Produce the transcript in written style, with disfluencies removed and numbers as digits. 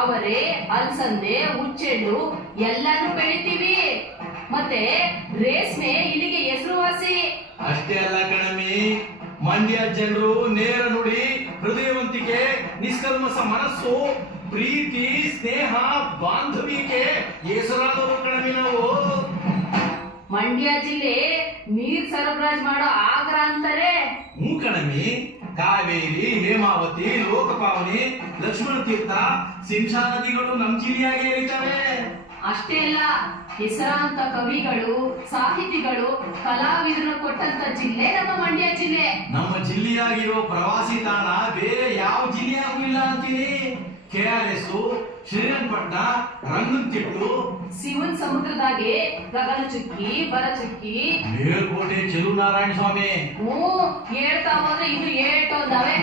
ಅವರೇ, ಅಲಸಂದೆ, ಹುಚ್ಚೆಳ್ಳು ಎಲ್ಲಾನು ಬೆಳಿತೀವಿ. ಮತ್ತೆ ರೇಷ್ಮೆ ಇಲ್ಲಿಗೆ ಹೆಸರುವಾಸಿ. ಅಷ್ಟೇ ಅಲ್ಲ ಕಣಮಿ, ಮಂಡ್ಯ ಜನರು ನೇರ ನುಡಿ, ಹೃದಯವಂತಿಕೆ, ನಿಷ್ಕಲ್ಮಸ ಮನಸ್ಸು, ಪ್ರೀತಿ, ಸ್ನೇಹ, ಬಾಂಧವ್ಯಕ್ಕೆ ಹೆಸರಾದವರು ಕಣಮಿ ನಾವು. ಮಂಡ್ಯ ಜಿಲ್ಲೆ ನೀರ್ ಸರಬರಾಜು ಮಾಡೋ ಆಗ್ರ ಅಂತಾರೆ. ಕಣಮಿ, ಕಾವೇರಿ, ಹೇಮಾವತಿ, ಲೋಕಪಾವನಿ, ಲಕ್ಷ್ಮಣ ತೀರ್ಥ, ಸಿಂಶಾ ನದಿಗಳು ನಮ್ ಜಿಲ್ಲೆಯಾಗಿ ಇರ್ತವೆ. ಅಷ್ಟೇ ಅಲ್ಲ, ಹೆಸರಾಂತ ಕವಿಗಳು, ಸಾಹಿತಿಗಳು, ಕಲಾವಿದರು ಕೊಟ್ಟಂತ ಜಿಲ್ಲೆ ನಮ್ಮ ಮಂಡ್ಯ ಜಿಲ್ಲೆ. ನಮ್ಮ ಜಿಲ್ಲೆಯಾಗಿರೋ ಪ್ರವಾಸಿ ತಾಣ ಬೇರೆ ಯಾವ ಜಿಲ್ಲೆಯಾಗೂ ಇಲ್ಲ ಅಂತೀನಿ. KRS, ಶ್ರೀರಂಗಪಟ್ಟಣ, ರಂಗನತಿಟ್ಟು, ಶಿವನ್ ಸಮುದ್ರದಾಗೆ ಗಗನ ಚುಕ್ಕಿ, ಬರ ಚುಕ್ಕಿ, ಮೇಲ್ಕೋಟೆ, ಚೆಲುವನಾರಾಯಣ ಸ್ವಾಮಿ. ಹೇಳ್ತಾ ಹೋದ್ರೆ ಇದು ಏಟೋದವೆ.